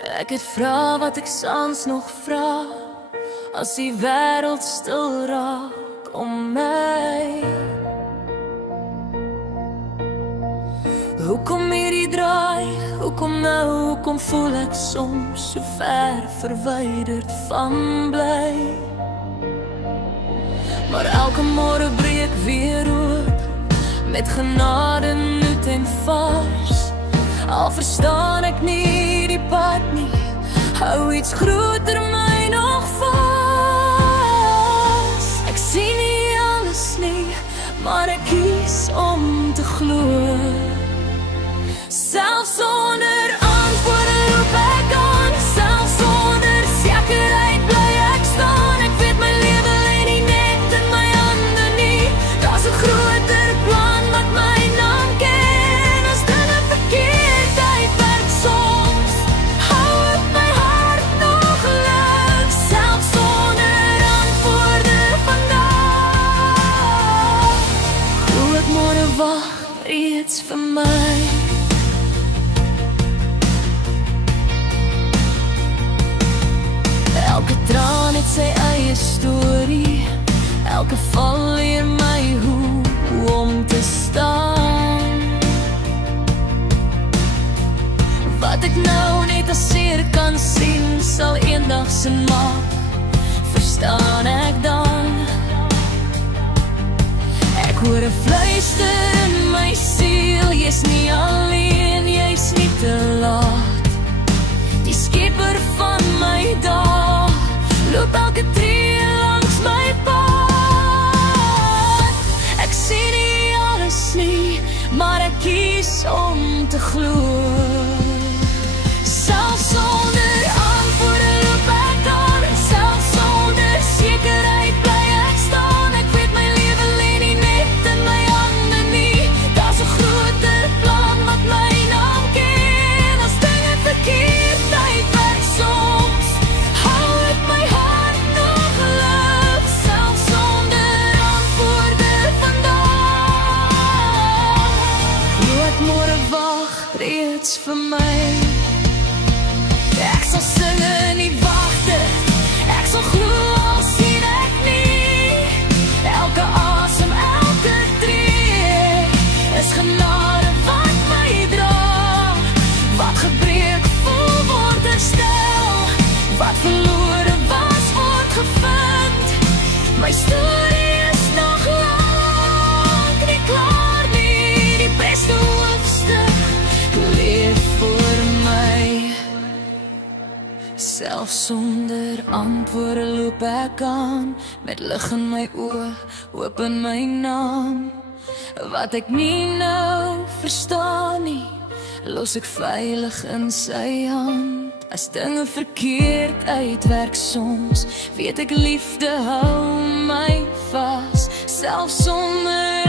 Ek het vrae wat ek sans nog vra, as die wêreld stil raak om my. Hoekom hierdie draai, hoekom nou, hoekom voel ek soms so ver verwyderd van bly? Maar elke môre breek weer oop, met genade, nuut en vars. Al verstaan ek nie die pad nie, hou iets groter my nog vas. Ek sien nie alles nie, maar ek kies om te glo. Selfs sonder antwoorde loop ek aan, selfs sonder sekerheid bly ek staan. Ek weet my lewe lê nie net in my hande nie, daar's 'n groter plan wat my naam ken. As dinge verkeerdheid werk soms, hou ek my hart nog lig, selfs sonder antwoorde vandag. Hoe ek môre wag reeds vir my. Elke traan het sy eie storie, elke val leer my hoe om te staan. Wat ek nou net as seer kan sien, sal eendag sin maak, verstaan ek dan. Ek hoor 'n fluister in my siel, jy's nie alleen, jy's nie te laat. Die skepper van my dag loop elke tree langs my pad. Ek sien nie alles nie, maar ek kies om te glo. Selfs sonder antwoorde loop ek aan, selfs sonder sekerheid bly ek staan. Ek weet my lewe lê nie net in my hande nie, daar's 'n groter plan wat my naam ken. As dinge verkeerdheid werk soms, hou ek my hart nog lig, selfs sonder antwoorde vandag. Hoe ek môre wag reeds vir my. Ek sal sing in die wagte, ek sal glo al sien ek nie. Elke asem, elke tree is genade wat my dra. Wat gebreek voel word herstel, wat verlore was word gevind. My storie is nog lang nie klaar nie, die beste hoofstuk leef voor my. Selfs sonder antwoorde loop ek aan, met lig in my oë, hoop in my naam. Wat ek nie nou verstaan nie, los ek veilig in sy hand. As dinge verkeerd uitwerk soms, weet ek liefde hou my vas, selfs sonder